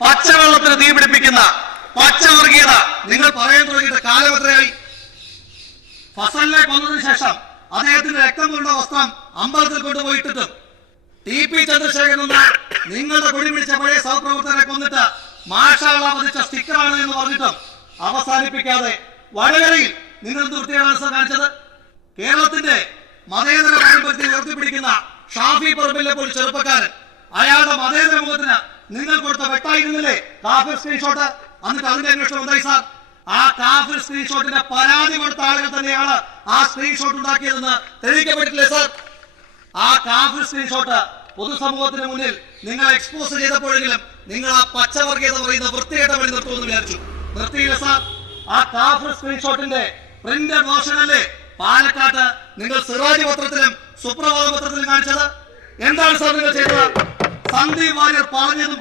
പച്ചവെള്ളത്തിന് തീ പിടിപ്പിക്കുന്ന പച്ചവർഗീയത നിങ്ങൾ പറയാൻ തുടങ്ങിയിട്ട് കാലം എത്രയായി? ഫസലിനെ കൊന്നതിന് ശേഷം അദ്ദേഹത്തിന്റെ രക്തം കൊണ്ട വസ്ത്രം അമ്പലത്തിൽ കൊണ്ടുപോയിട്ടിട്ടും TP ചന്ദ്രശേഖരൻ എന്ന നിങ്ങളുടെ കൊടി പിടിച്ച പഴയ സഹപ്രവർത്തകരെ കൊന്നിട്ട് മാഷാള്ള പതിച്ച സ്റ്റിക്കറാണ് എന്ന് പറഞ്ഞിട്ടും അവസാനിപ്പിക്കാതെ വടകരയിൽ നിങ്ങൾ വൃത്തിയാണ് കാണിച്ചത്. കേരളത്തിന്റെ മതേതര പാരമ്പര്യത്തെ ഉയർത്തിപ്പിടിക്കുന്ന ഷാഫി പറമ്പിലെ പോലെ ചെറുപ്പക്കാരൻ, അയാളുടെ മതേതര മുഖത്തിന് നിങ്ങൾ കൊടുത്ത വെട്ടായിരുന്നില്ലേ കാഫിർ സ്ക്രീൻഷോട്ട്? എന്നിട്ട് അതിന്റെ അന്വേഷണം എന്തായി സാർ? ആ കാഫിർ സ്ക്രീൻഷോട്ടിന്റെ പരാതി കൊടുത്ത ആളുകൾ തന്നെയാണ് ആ സ്ക്രീൻഷോട്ട് ഉണ്ടാക്കിയതെന്ന് തെളിയിക്കപ്പെട്ടിട്ടില്ലേ സാർ? ആ കാഫിർ സ്ക്രീൻഷോട്ട് പൊതുസമൂഹത്തിന് മുന്നിൽ നിങ്ങൾ എക്സ്പോസ് ചെയ്തപ്പോഴെങ്കിലും നിങ്ങൾ ആ പച്ചവർഗീയത പറയുന്ന വൃത്തികെട്ട പണി നിർത്തുമെന്ന് വിചാരിച്ചു. നിർത്തിയില്ല സാർ. ആ കാഫിർ സ്ക്രീൻഷോട്ടിന്റെ പ്രിന്റഡ് വേർഷൻ അല്ലേ പാലക്കാട്ട് നിങ്ങൾ സിറാജ് പത്രത്തിലും സുപ്രഭാത പത്രത്തിലും കാണിച്ചത്? എന്താണ് സാർ നിങ്ങൾ ചെയ്തത്? സന്ദീപ് വാര്യർ പറഞ്ഞതും